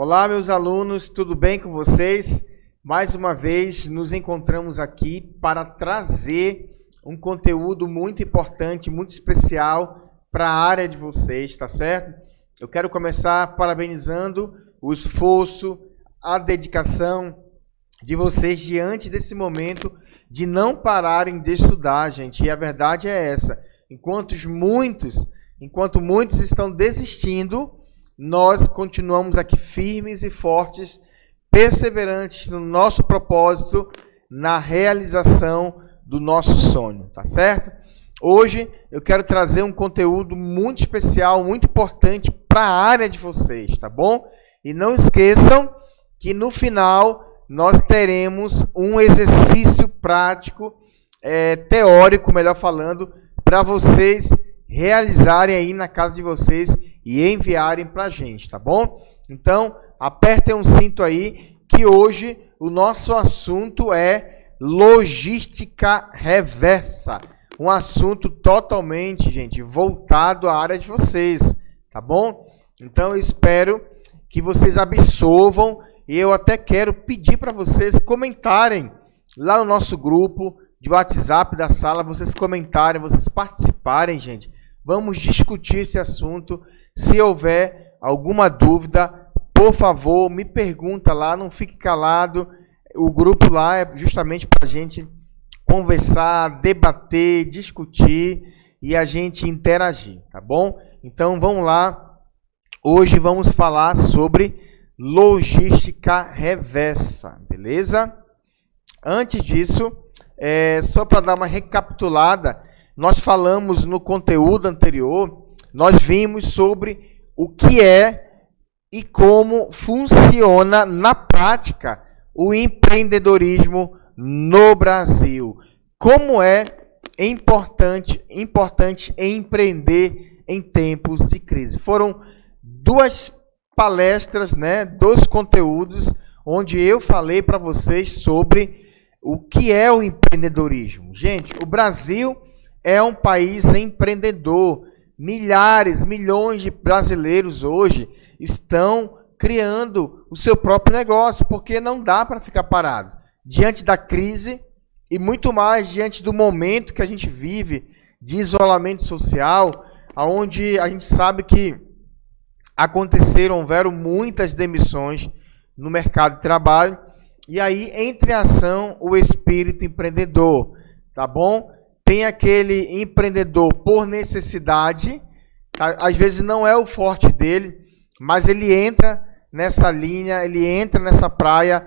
Olá, meus alunos, tudo bem com vocês? Mais uma vez nos encontramos aqui para trazer um conteúdo muito importante, muito especial para a área de vocês, tá certo? Eu quero começar parabenizando o esforço, a dedicação de vocês diante desse momento de não pararem de estudar, gente. E a verdade é essa. Enquanto muitos estão desistindo, nós continuamos aqui firmes e fortes, perseverantes no nosso propósito, na realização do nosso sonho, tá certo? Hoje eu quero trazer um conteúdo muito especial, muito importante para a área de vocês, tá bom? E não esqueçam que no final nós teremos um exercício prático, teórico, melhor falando, para vocês realizarem aí na casa de vocês e enviarem para a gente, tá bom? Então, apertem um cinto aí, que hoje o nosso assunto é logística reversa. Um assunto totalmente, gente, voltado à área de vocês, tá bom? Então, eu espero que vocês absorvam e eu até quero pedir para vocês comentarem lá no nosso grupo de WhatsApp da sala, vocês comentarem, vocês participarem, gente. Vamos discutir esse assunto. Se houver alguma dúvida, por favor, me pergunta lá, não fique calado. O grupo lá é justamente para a gente conversar, debater, discutir e a gente interagir, tá bom? Então, vamos lá. Hoje vamos falar sobre logística reversa, beleza? Antes disso, só para dar uma recapitulada, nós falamos no conteúdo anterior, nós vimos sobre o que é e como funciona na prática o empreendedorismo no Brasil. Como é importante empreender em tempos de crise. Foram duas palestras, dois conteúdos, onde eu falei para vocês sobre o que é o empreendedorismo. Gente, o Brasil é um país empreendedor. Milhões de brasileiros hoje estão criando o seu próprio negócio, porque não dá para ficar parado. Diante da crise e muito mais diante do momento que a gente vive de isolamento social, onde a gente sabe que houveram muitas demissões no mercado de trabalho, e aí entra em ação o espírito empreendedor, tá bom? Tem aquele empreendedor por necessidade, tá? Às vezes não é o forte dele, mas ele entra nessa linha, ele entra nessa praia,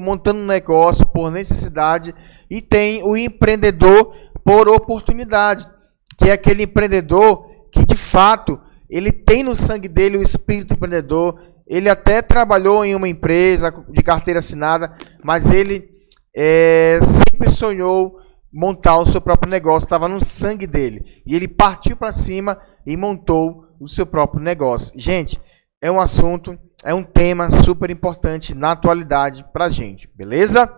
montando um negócio por necessidade, e tem o empreendedor por oportunidade, que é aquele empreendedor que, de fato, ele tem no sangue dele o espírito empreendedor. Ele até trabalhou em uma empresa de carteira assinada, mas ele sempre sonhou montar o seu próprio negócio, estava no sangue dele. E ele partiu para cima e montou o seu próprio negócio. Gente, é um assunto, é um tema super importante na atualidade para a gente, beleza?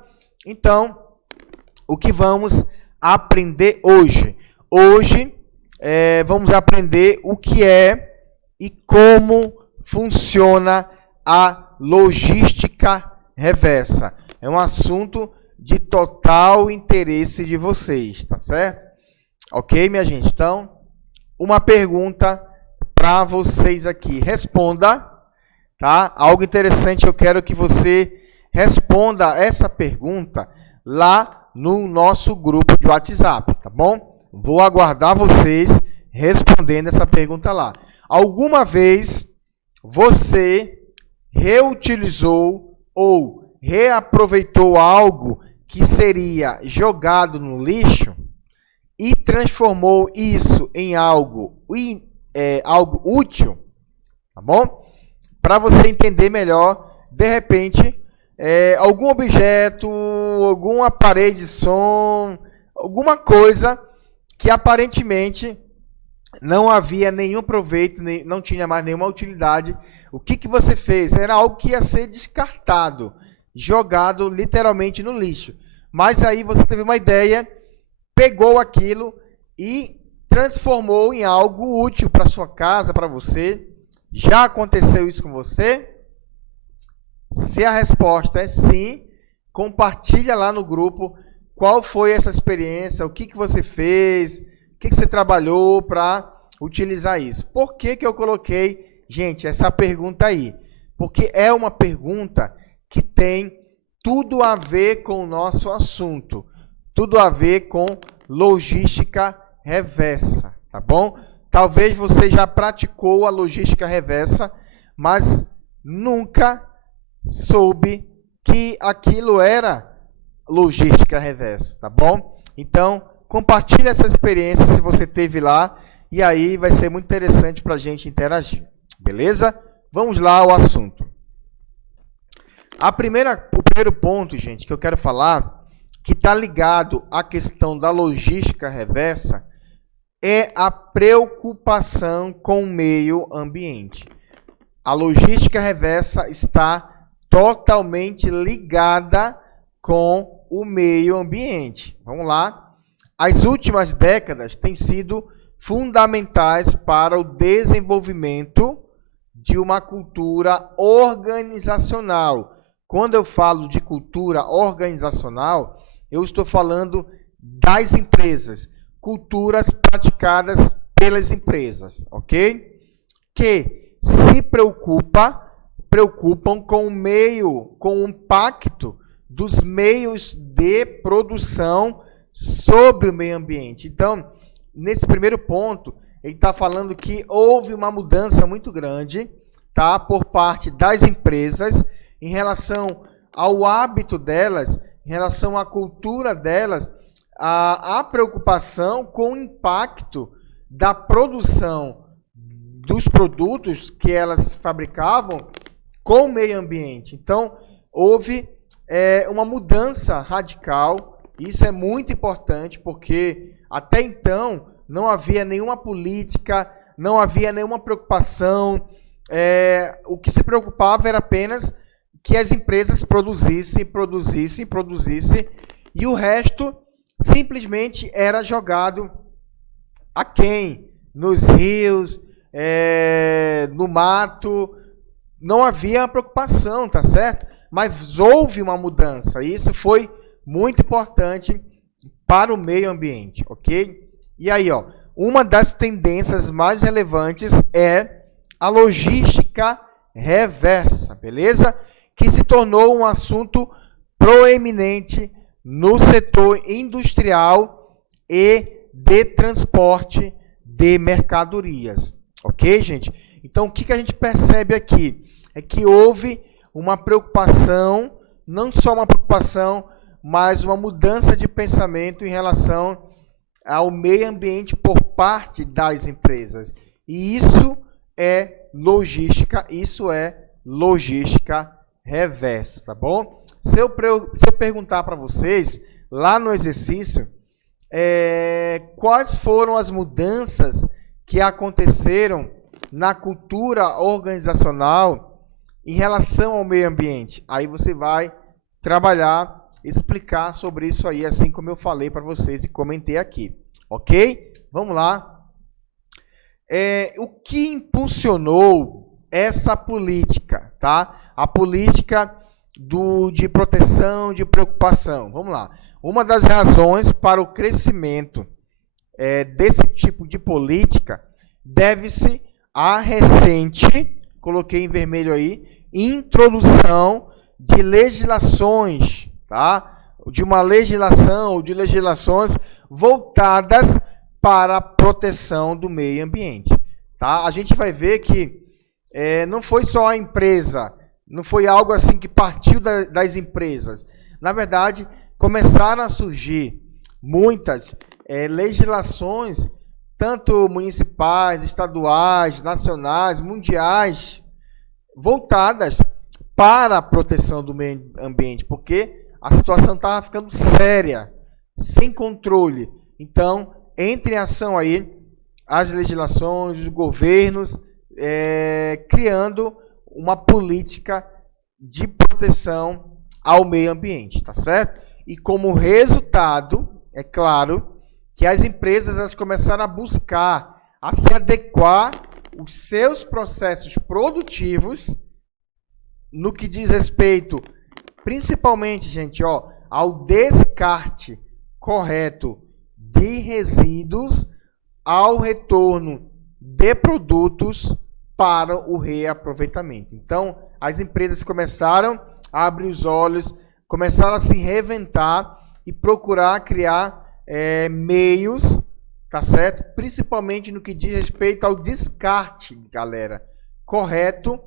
Então, o que vamos aprender hoje? Hoje, vamos aprender o que é e como funciona a logística reversa. É um assunto de total interesse de vocês, tá certo? Ok, minha gente? Então, uma pergunta para vocês aqui. Responda, tá? Algo interessante, eu quero que você responda essa pergunta lá no nosso grupo de WhatsApp, tá bom? Vou aguardar vocês respondendo essa pergunta lá. Alguma vez você reutilizou ou reaproveitou algo que seria jogado no lixo e transformou isso em algo útil, tá bom? Para você entender melhor, de repente, algum objeto, algum aparelho de som, alguma coisa que aparentemente não havia nenhum proveito, não tinha mais nenhuma utilidade. O que você fez? Era algo que ia ser descartado, jogado literalmente no lixo. Mas aí você teve uma ideia, pegou aquilo e transformou em algo útil para sua casa, para você. Já aconteceu isso com você? Se a resposta é sim, compartilha lá no grupo qual foi essa experiência, o que você fez, o que você trabalhou para utilizar isso. Por que eu coloquei, gente, essa pergunta aí? Porque é uma pergunta que tem tudo a ver com o nosso assunto, tudo a ver com logística reversa, tá bom? Talvez você já praticou a logística reversa, mas nunca soube que aquilo era logística reversa, tá bom? Então, compartilhe essa experiência se você teve lá, e aí vai ser muito interessante para a gente interagir, beleza? Vamos lá ao assunto. O primeiro ponto, gente, que eu quero falar, que está ligado à questão da logística reversa, é a preocupação com o meio ambiente. A logística reversa está totalmente ligada com o meio ambiente. Vamos lá. As últimas décadas têm sido fundamentais para o desenvolvimento de uma cultura organizacional. Quando eu falo de cultura organizacional, eu estou falando das empresas, culturas praticadas pelas empresas, ok? Que se preocupam com o meio, com o impacto dos meios de produção sobre o meio ambiente. Então, nesse primeiro ponto, ele está falando que houve uma mudança muito grande, tá, por parte das empresas em relação ao hábito delas, em relação à cultura delas, a preocupação com o impacto da produção dos produtos que elas fabricavam com o meio ambiente. Então, houve uma mudança radical. Isso é muito importante, porque até então não havia nenhuma política, não havia nenhuma preocupação. O que se preocupava era apenas que as empresas produzissem, e o resto simplesmente era jogado a quem? Nos rios, no mato. Não havia preocupação, tá certo? Mas houve uma mudança, e isso foi muito importante para o meio ambiente, ok? E aí, ó, uma das tendências mais relevantes é a logística reversa, beleza? Que se tornou um assunto proeminente no setor industrial e de transporte de mercadorias, ok, gente? Então, o que a gente percebe aqui? É que houve uma preocupação, não só uma preocupação, mas uma mudança de pensamento em relação ao meio ambiente por parte das empresas. E isso é logística reversa, tá bom? Se eu perguntar para vocês, lá no exercício, quais foram as mudanças que aconteceram na cultura organizacional em relação ao meio ambiente, aí você vai trabalhar, explicar sobre isso aí, assim como eu falei para vocês e comentei aqui, ok? Vamos lá. O que impulsionou essa política, tá? A política de proteção, de preocupação. Vamos lá. Uma das razões para o crescimento desse tipo de política deve-se à recente, coloquei em vermelho aí, introdução de legislações, tá? De uma legislação ou de legislações voltadas para a proteção do meio ambiente, tá? A gente vai ver que não foi só a empresa, não foi algo assim que partiu das empresas. Na verdade, começaram a surgir muitas legislações, tanto municipais, estaduais, nacionais, mundiais, voltadas para a proteção do meio ambiente, porque a situação estava ficando séria, sem controle. Então, entre em ação aí as legislações, os governos, criando uma política de proteção ao meio ambiente, tá certo? E como resultado, é claro, que as empresas elas começaram a buscar, a se adequar os seus processos produtivos no que diz respeito, principalmente, gente, ó, ao descarte correto de resíduos, ao retorno de produtos para o reaproveitamento. Então, as empresas começaram a abrir os olhos, começaram a se reinventar e procurar criar meios, tá certo? Principalmente no que diz respeito ao descarte, galera, correto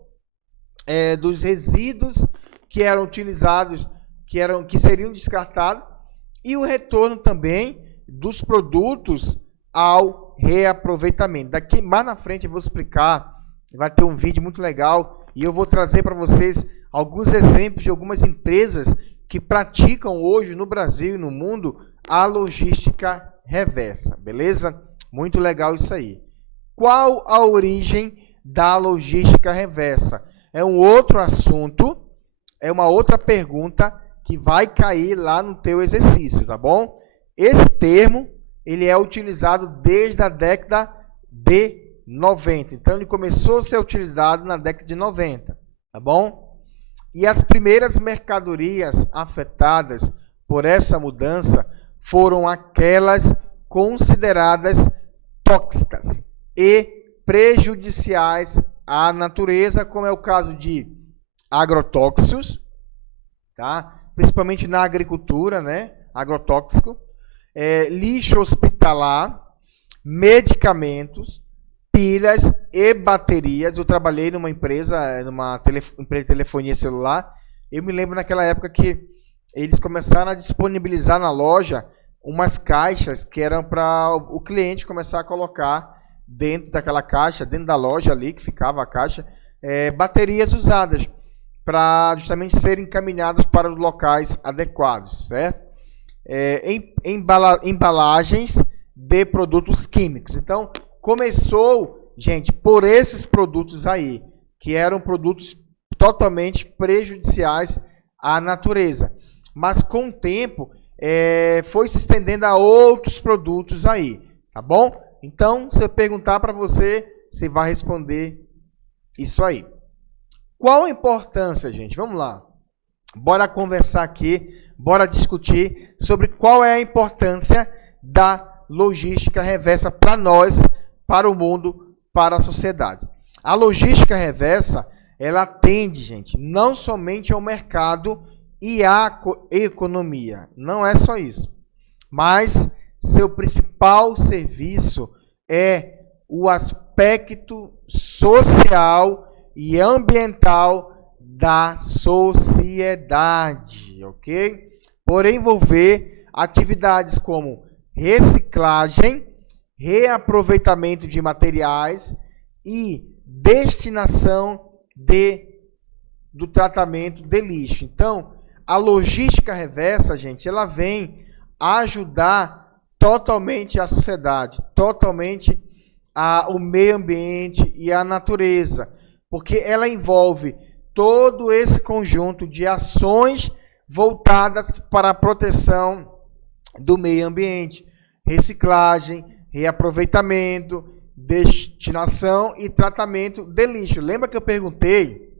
dos resíduos que eram utilizados, que seriam descartados, e o retorno também dos produtos ao reaproveitamento. Daqui mais na frente eu vou explicar, vai ter um vídeo muito legal e eu vou trazer para vocês alguns exemplos de algumas empresas que praticam hoje no Brasil e no mundo a logística reversa, beleza? Muito legal isso aí. Qual a origem da logística reversa? É um outro assunto, é uma outra pergunta que vai cair lá no teu exercício, tá bom? Esse termo, ele é utilizado desde a década de 90. Então, ele começou a ser utilizado na década de 90, tá bom? E as primeiras mercadorias afetadas por essa mudança foram aquelas consideradas tóxicas e prejudiciais à natureza, como é o caso de agrotóxicos, tá? Principalmente na agricultura, né? Agrotóxico, lixo hospitalar, medicamentos, pilhas e baterias. Eu trabalhei numa empresa, empresa de telefonia celular. Eu me lembro naquela época que eles começaram a disponibilizar na loja umas caixas que eram para o cliente começar a colocar dentro daquela caixa, dentro da loja ali que ficava a caixa, baterias usadas para justamente serem encaminhadas para os locais adequados, certo? Embalagens de produtos químicos. Então, começou, gente, por esses produtos aí, que eram produtos totalmente prejudiciais à natureza. Mas, com o tempo, foi se estendendo a outros produtos aí, tá bom? Então, se eu perguntar para você, você vai responder isso aí. Qual a importância, gente? Vamos lá. Bora conversar aqui, bora discutir sobre qual é a importância da logística reversa para nós, para o mundo, para a sociedade. A logística reversa, ela atende, gente, não somente ao mercado e à economia. Não é só isso. Mas seu principal serviço é o aspecto social e ambiental da sociedade, ok? Por envolver atividades como reciclagem, reaproveitamento de materiais e destinação do tratamento de lixo. Então, a logística reversa, gente, ela vem ajudar totalmente a sociedade, totalmente o meio ambiente e a natureza, porque ela envolve todo esse conjunto de ações voltadas para a proteção do meio ambiente, reciclagem, reaproveitamento, destinação e tratamento de lixo. Lembra que eu perguntei,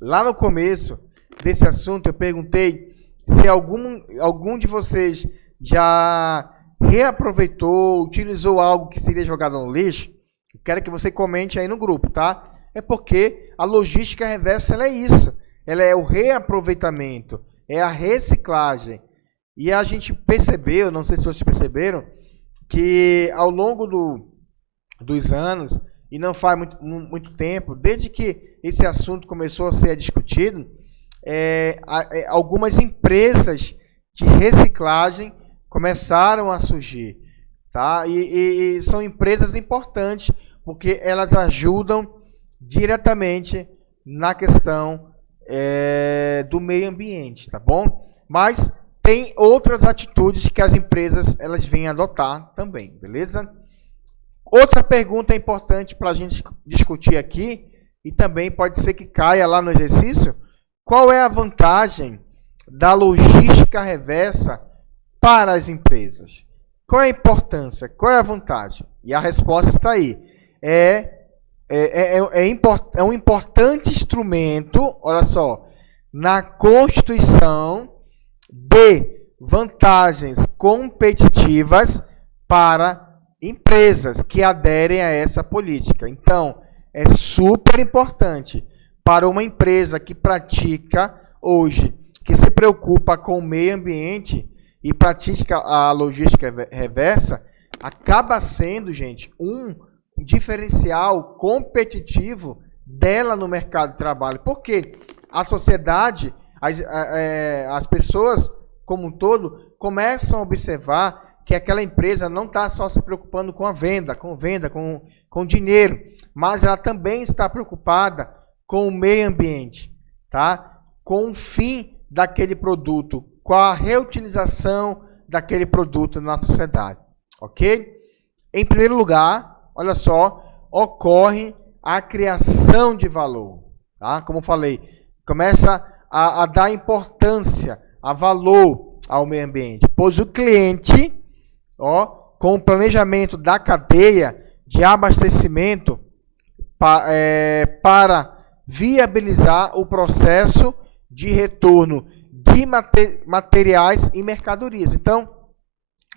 lá no começo desse assunto, eu perguntei se algum de vocês já reaproveitou, utilizou algo que seria jogado no lixo? Eu quero que você comente aí no grupo, tá? É porque a logística reversa, ela é isso. Ela é o reaproveitamento, é a reciclagem. E a gente percebeu, não sei se vocês perceberam, que ao longo dos anos, e não faz muito tempo, desde que esse assunto começou a ser discutido, algumas empresas de reciclagem começaram a surgir, tá? E são empresas importantes, porque elas ajudam diretamente na questão do meio ambiente, tá bom? Mas tem outras atitudes que as empresas elas vêm adotar também, beleza? Outra pergunta importante para a gente discutir aqui, e também pode ser que caia lá no exercício: qual é a vantagem da logística reversa para as empresas? Qual é a importância? Qual é a vantagem? E a resposta está aí. é um importante instrumento, olha só, na constituição de vantagens competitivas para empresas que aderem a essa política. Então, é super importante para uma empresa que pratica hoje, que se preocupa com o meio ambiente e pratica a logística reversa, acaba sendo, gente, um diferencial competitivo dela no mercado de trabalho. Porque a sociedade, as pessoas como um todo, começam a observar que aquela empresa não está só se preocupando com a venda, com dinheiro, mas ela também está preocupada com o meio ambiente, tá? Com o fim daquele produto, com a reutilização daquele produto na sociedade, ok? Em primeiro lugar, olha só, ocorre a criação de valor, tá? Como eu falei, começa a dar importância, a valor ao meio ambiente, pois o cliente, com o planejamento da cadeia de abastecimento para viabilizar o processo de retorno de materiais e mercadorias. Então,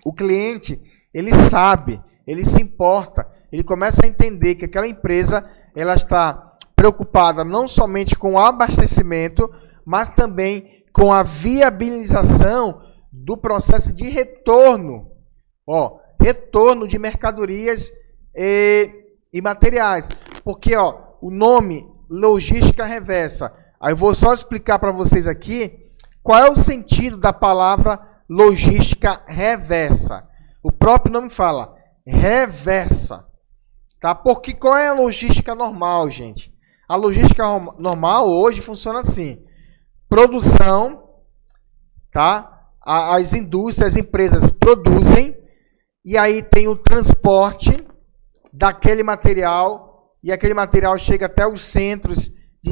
o cliente, ele sabe, ele se importa, ele começa a entender que aquela empresa ela está preocupada não somente com o abastecimento, mas também com a viabilização do processo de retorno, retorno de mercadorias e materiais. Porque o nome logística reversa, aí eu vou só explicar para vocês aqui qual é o sentido da palavra logística reversa. O próprio nome fala reversa, tá? Porque qual é a logística normal, gente? A logística normal hoje funciona assim: produção, tá? As indústrias, as empresas produzem, e aí tem o transporte daquele material, e aquele material chega até os centros de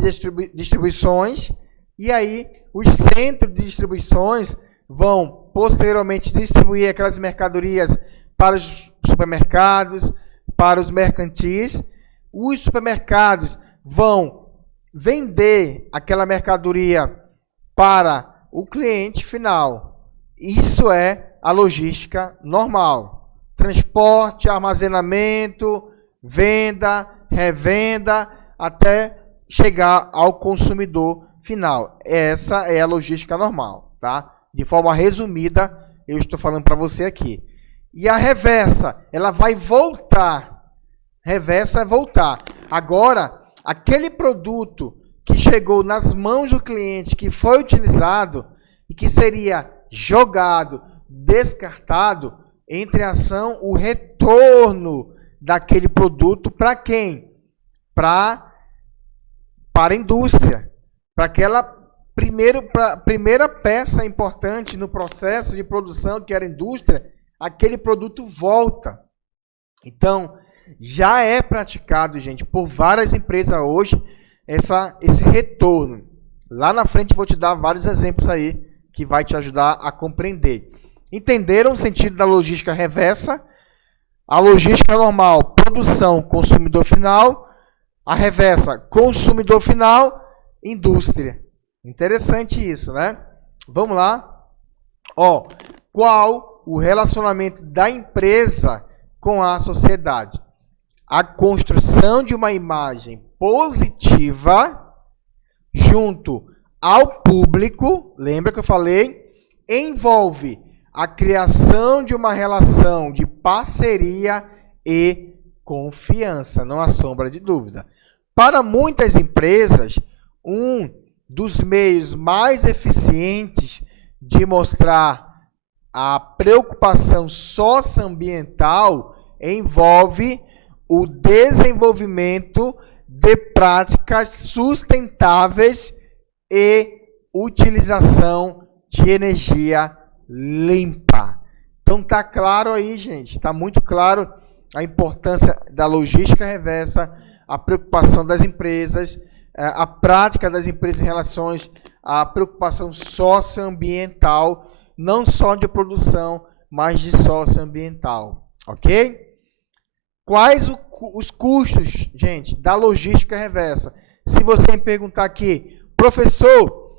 distribuições, e aí os centros de distribuições vão posteriormente distribuir aquelas mercadorias para os supermercados, para os mercantis. Os supermercados vão vender aquela mercadoria para o cliente final. Isso é a logística normal. Transporte, armazenamento, venda, revenda, até chegar ao consumidor final. Essa é a logística normal, tá? De forma resumida, eu estou falando para você aqui. E a reversa, ela vai voltar. Reversa é voltar. Agora, aquele produto que chegou nas mãos do cliente, que foi utilizado e que seria jogado, descartado, entra em ação o retorno daquele produto para quem? Para a indústria. Para aquela primeira peça importante no processo de produção, que era a indústria, aquele produto volta. Então, já é praticado, gente, por várias empresas hoje, esse retorno. Lá na frente eu vou te dar vários exemplos aí que vai te ajudar a compreender. Entenderam o sentido da logística reversa? A logística normal, produção, consumidor final. A reversa, consumidor final, indústria. Interessante isso, né? Vamos lá. Qual o relacionamento da empresa com a sociedade? A construção de uma imagem positiva junto ao público, lembra que eu falei? Envolve a criação de uma relação de parceria e confiança, não há sombra de dúvida. Para muitas empresas, um dos meios mais eficientes de mostrar a preocupação socioambiental envolve o desenvolvimento de práticas sustentáveis e utilização de energia limpa. Então tá claro aí, gente, tá muito claro a importância da logística reversa, a preocupação das empresas, a prática das empresas em relação à preocupação socioambiental, não só de produção, mas de socioambiental, ok? Quais os custos, gente, da logística reversa. Se você me perguntar aqui, professor,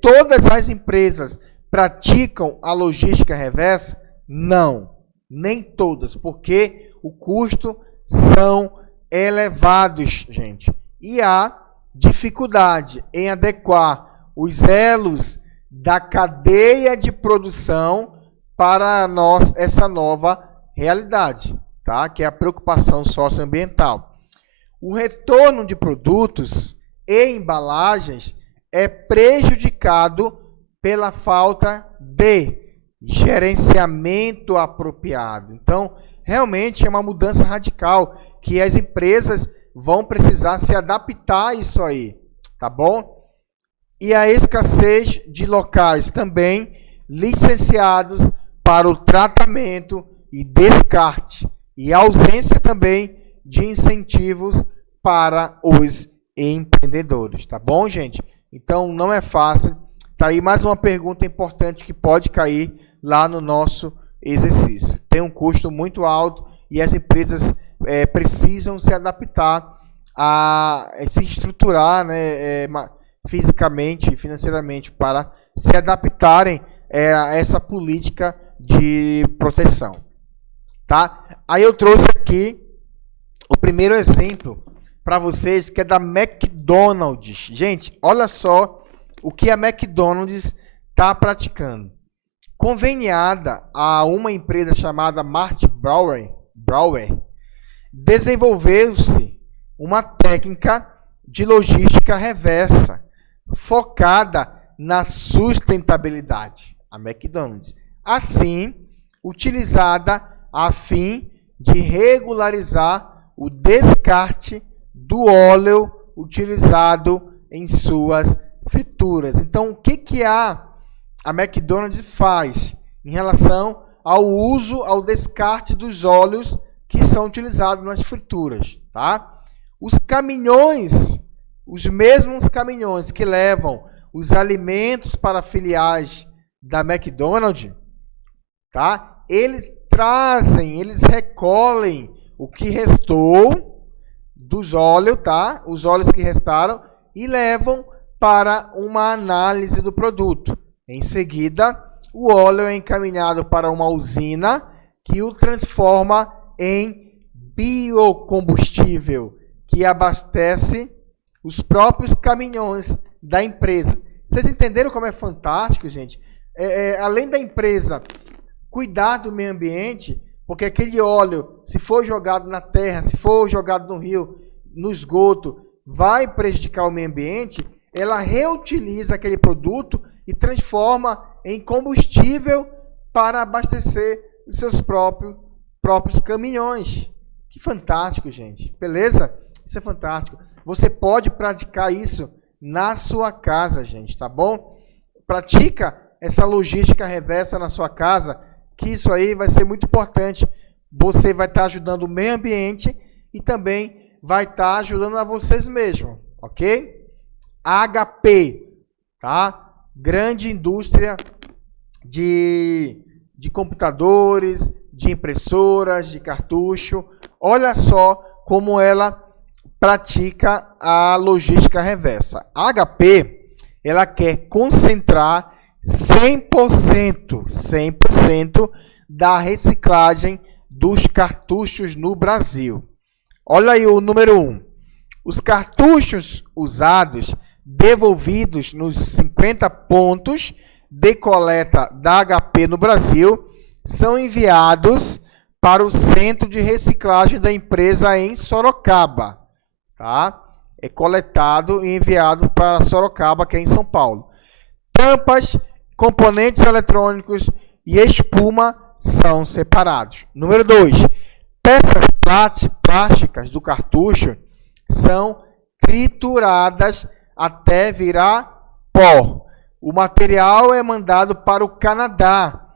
todas as empresas praticam a logística reversa? Não, nem todas, porque o custo são elevados, gente. E há dificuldade em adequar os elos da cadeia de produção para essa nova realidade, tá? Que é a preocupação socioambiental. O retorno de produtos e embalagens é prejudicado pela falta de gerenciamento apropriado. Então, realmente é uma mudança radical que as empresas vão precisar se adaptar a isso aí, tá bom? E a escassez de locais também licenciados para o tratamento e descarte, e a ausência também de incentivos para os empreendedores, tá bom, gente? Então, não é fácil. Tá aí mais uma pergunta importante que pode cair lá no nosso exercício. Tem um custo muito alto e as empresas precisam se adaptar a se estruturar, né, fisicamente e financeiramente para se adaptarem a essa política de proteção. Tá? Aí eu trouxe aqui o primeiro exemplo para vocês, que é da McDonald's. Gente, olha só o que a McDonald's está praticando. Conveniada a uma empresa chamada Mart Brower, desenvolveu-se uma técnica de logística reversa, focada na sustentabilidade, a McDonald's. Assim, utilizada a fim de regularizar o descarte do óleo utilizado em suas frituras. Então, o que a McDonald's faz em relação ao uso, ao descarte dos óleos que são utilizados nas frituras, tá? Os caminhões, os mesmos caminhões que levam os alimentos para filiais da McDonald's, tá? Eles recolhem o que restou dos óleos, tá? Os óleos que restaram e levam para uma análise do produto. Em seguida, o óleo é encaminhado para uma usina que o transforma em biocombustível, que abastece os próprios caminhões da empresa. Vocês entenderam como é fantástico, gente? Além da empresa cuidar do meio ambiente, porque aquele óleo, se for jogado na terra, se for jogado no rio, no esgoto, vai prejudicar o meio ambiente, ela reutiliza aquele produto e transforma em combustível para abastecer os seus próprios caminhões. Que fantástico, gente. Beleza? Isso é fantástico. Você pode praticar isso na sua casa, gente, tá bom? Pratica essa logística reversa na sua casa, que isso aí vai ser muito importante. Você vai estar ajudando o meio ambiente e também vai estar ajudando a vocês mesmos, ok? HP, tá? Grande indústria de computadores, de impressoras, de cartucho. Olha só como ela pratica a logística reversa. A HP, ela quer concentrar 100% da reciclagem dos cartuchos no Brasil. Olha aí o número 1. Os cartuchos usados, devolvidos nos 50 pontos de coleta da HP no Brasil, são enviados para o centro de reciclagem da empresa em Sorocaba. Tá? É coletado e enviado para Sorocaba, que é em São Paulo. Tampas, componentes eletrônicos e espuma são separados. Número 2. Peças plásticas do cartucho são trituradas até virar pó. O material é mandado para o Canadá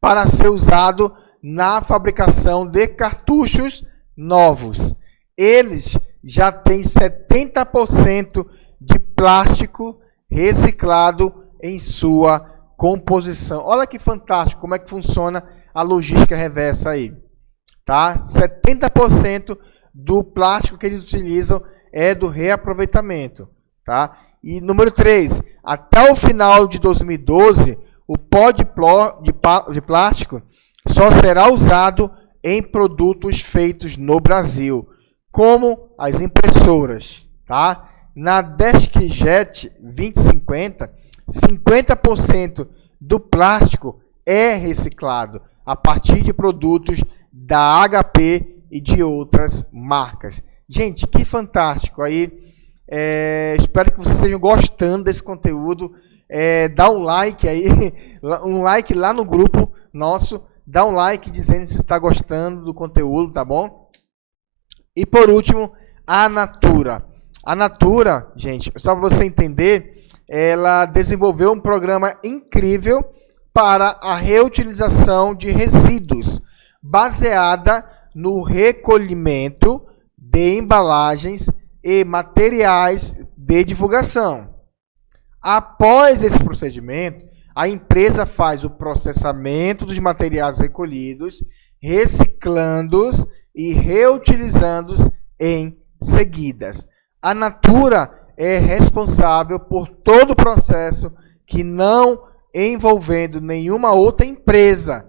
para ser usado na fabricação de cartuchos novos. Eles já têm 70% de plástico reciclado em sua composição. Olha que fantástico como é que funciona a logística reversa aí. Tá? 70% do plástico que eles utilizam é do reaproveitamento, tá? E número 3, até o final de 2012, o pó de plástico só será usado em produtos feitos no Brasil, como as impressoras, tá? Na DeskJet 2050, 50% do plástico é reciclado a partir de produtos da HP e de outras marcas. Gente, que fantástico! Aí, espero que vocês estejam gostando desse conteúdo. Dá um like aí, um like lá no grupo nosso. Dá um like dizendo se está gostando do conteúdo, tá bom? E por último, a Natura. A Natura, gente, só para você entender, ela desenvolveu um programa incrível para a reutilização de resíduos, baseada no recolhimento de embalagens e materiais de divulgação. Após esse procedimento, a empresa faz o processamento dos materiais recolhidos, reciclando-os e reutilizando-os em seguidas. A Natura é responsável por todo o processo que não envolvendo nenhuma outra empresa,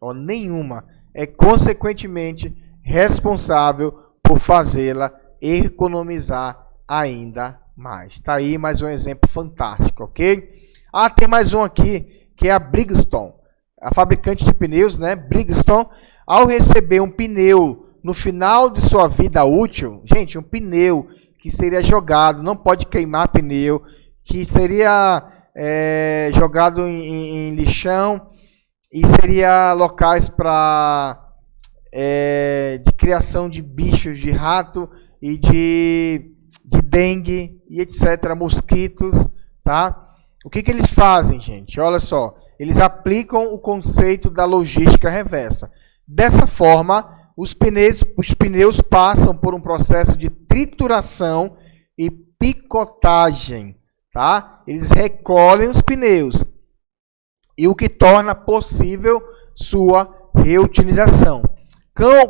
ou nenhuma, é consequentemente responsável por fazê-la economizar ainda mais. Tá aí mais um exemplo fantástico, ok? Tem mais um aqui, que é a Bridgestone, a fabricante de pneus, né? Bridgestone, ao receber um pneu no final de sua vida útil, gente, um pneu que seria jogado, não pode queimar pneu, que seria jogado em lixão e seria locais para de criação de bichos, de rato e de dengue e etc, mosquitos, tá? O que eles fazem, gente? Olha só, eles aplicam o conceito da logística reversa. Dessa forma, os pneus passam por um processo de trituração e picotagem, tá? Eles recolhem os pneus, e o que torna possível sua reutilização.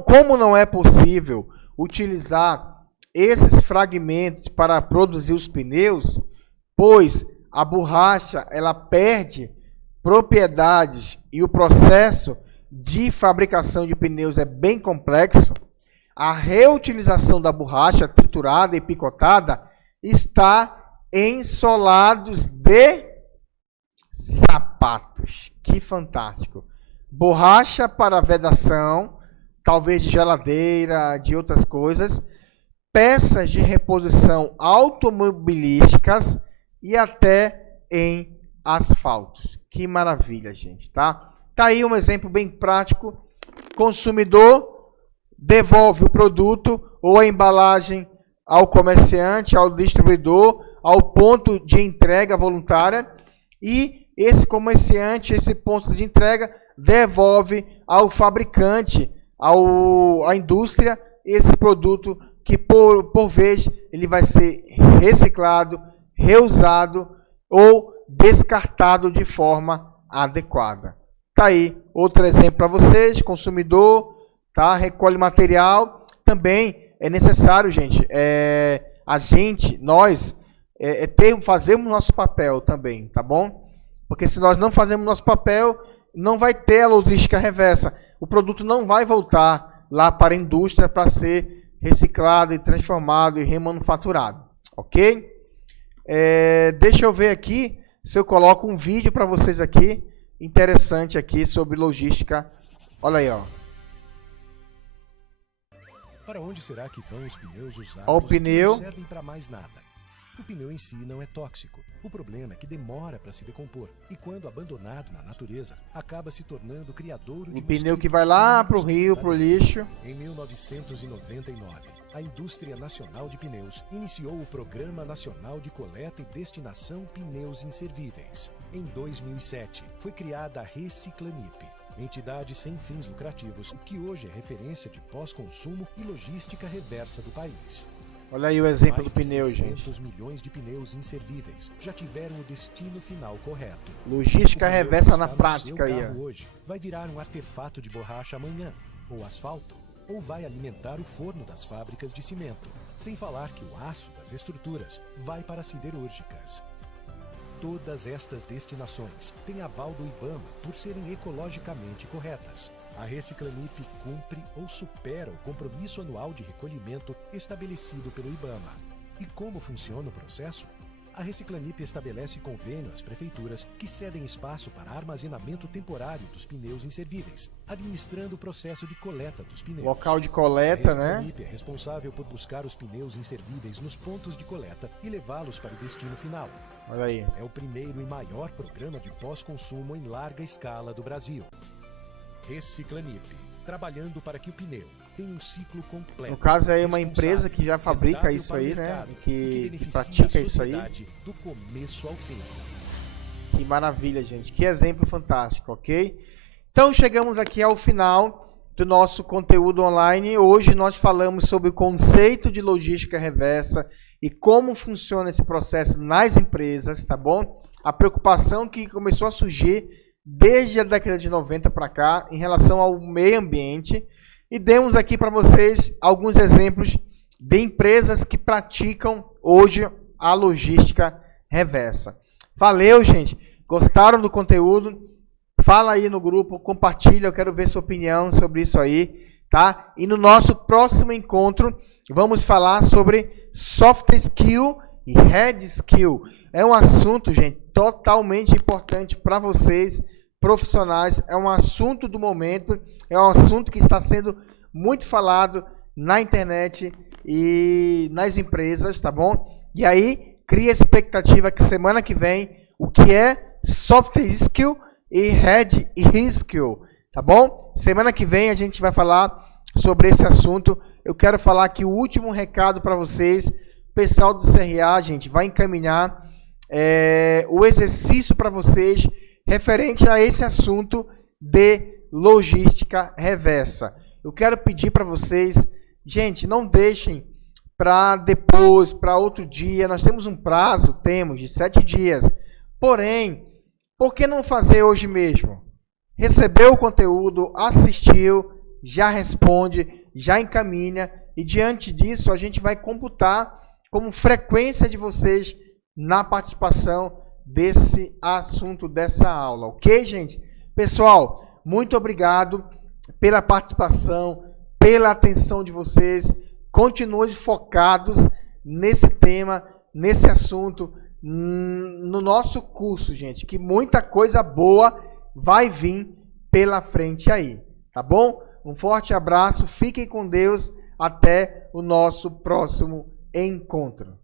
Como não é possível utilizar esses fragmentos para produzir os pneus, pois a borracha ela perde propriedades e o processo de fabricação de pneus é bem complexo, a reutilização da borracha triturada e picotada está em solados de sapatos. Que fantástico! Borracha para vedação, talvez de geladeira, de outras coisas, peças de reposição automobilísticas e até em asfaltos. Que maravilha, gente, tá? Tá aí um exemplo bem prático. Consumidor devolve o produto ou a embalagem ao comerciante, ao distribuidor, ao ponto de entrega voluntária, e esse comerciante, esse ponto de entrega, devolve ao fabricante, à indústria, esse produto que por vez ele vai ser reciclado, reusado ou descartado de forma adequada. Tá aí outro exemplo para vocês, consumidor, tá? Recolhe material. Também é necessário, gente, nós fazemos nosso papel também, tá bom? Porque se nós não fazemos nosso papel, não vai ter a logística reversa. O produto não vai voltar lá para a indústria para ser reciclado e transformado e remanufaturado, ok? Deixa eu ver aqui se eu coloco um vídeo para vocês aqui, interessante aqui sobre logística. Olha aí, ó. Para onde será que vão os pneus usados? Ó, o pneu. Que não servem para mais nada? O pneu em si não é tóxico. O problema é que demora para se decompor e, quando abandonado na natureza, acaba se tornando criadouro de um pneu que vai lá para o rio, para o lixo. Em 1999, a Indústria Nacional de Pneus iniciou o Programa Nacional de Coleta e Destinação Pneus Inservíveis. Em 2007, foi criada a Reciclanip, entidade sem fins lucrativos que hoje é referência de pós-consumo e logística reversa do país. Olha aí o exemplo Mais do pneu, de 600 gente. milhões de pneus inservíveis já tiveram o destino final correto. Logística O pneu reversa que na está no prática seu aí, carro ó. hoje vai virar um artefato de borracha amanhã, ou asfalto. ou vai alimentar o forno das fábricas de cimento. Sem falar que o aço das estruturas vai para as siderúrgicas. Todas estas destinações têm aval do IBAMA por serem ecologicamente corretas. A Reciclanip cumpre ou supera o compromisso anual de recolhimento estabelecido pelo IBAMA. E como funciona o processo? A Reciclanip estabelece convênio às prefeituras que cedem espaço para armazenamento temporário dos pneus inservíveis, administrando o processo de coleta dos pneus. Local de coleta, né? A Reciclanip é responsável por buscar os pneus inservíveis nos pontos de coleta e levá-los para o destino final. Olha aí. É o primeiro e maior programa de pós-consumo em larga escala do Brasil. Reciclanip, trabalhando para que o pneu tenha um ciclo completo. No caso é uma empresa que já fabrica isso aí, né? Que pratica isso aí. Do começo ao fim. Que maravilha, gente. Que exemplo fantástico, ok? Então chegamos aqui ao final do nosso conteúdo online. Hoje nós falamos sobre o conceito de logística reversa e como funciona esse processo nas empresas, tá bom? A preocupação que começou a surgir desde a década de 90 para cá em relação ao meio ambiente. E demos aqui para vocês alguns exemplos de empresas que praticam hoje a logística reversa. Valeu, gente. Gostaram do conteúdo? Fala aí no grupo, compartilha, eu quero ver sua opinião sobre isso aí, tá? E no nosso próximo encontro, vamos falar sobre soft skill e hard skill. É um assunto, gente, totalmente importante para vocês, profissionais. É um assunto do momento, é um assunto que está sendo muito falado na internet e nas empresas, tá bom? E aí, cria expectativa que semana que vem, o que é soft skill e hard skill, tá bom? Semana que vem a gente vai falar sobre esse assunto. Eu quero falar aqui o último recado para vocês. O pessoal do CRA, gente, vai encaminhar o exercício para vocês referente a esse assunto de logística reversa. Eu quero pedir para vocês, gente, não deixem para depois, para outro dia. Nós temos um prazo, de 7 dias. Porém, por que não fazer hoje mesmo? Recebeu o conteúdo, assistiu, já responde, já encaminha, e diante disso a gente vai computar como frequência de vocês na participação desse assunto, dessa aula, ok, gente? Pessoal, muito obrigado pela participação, pela atenção de vocês. Continuem focados nesse tema, nesse assunto, no nosso curso, gente, que muita coisa boa vai vir pela frente aí, tá bom? Um forte abraço, fiquem com Deus, até o nosso próximo encontro.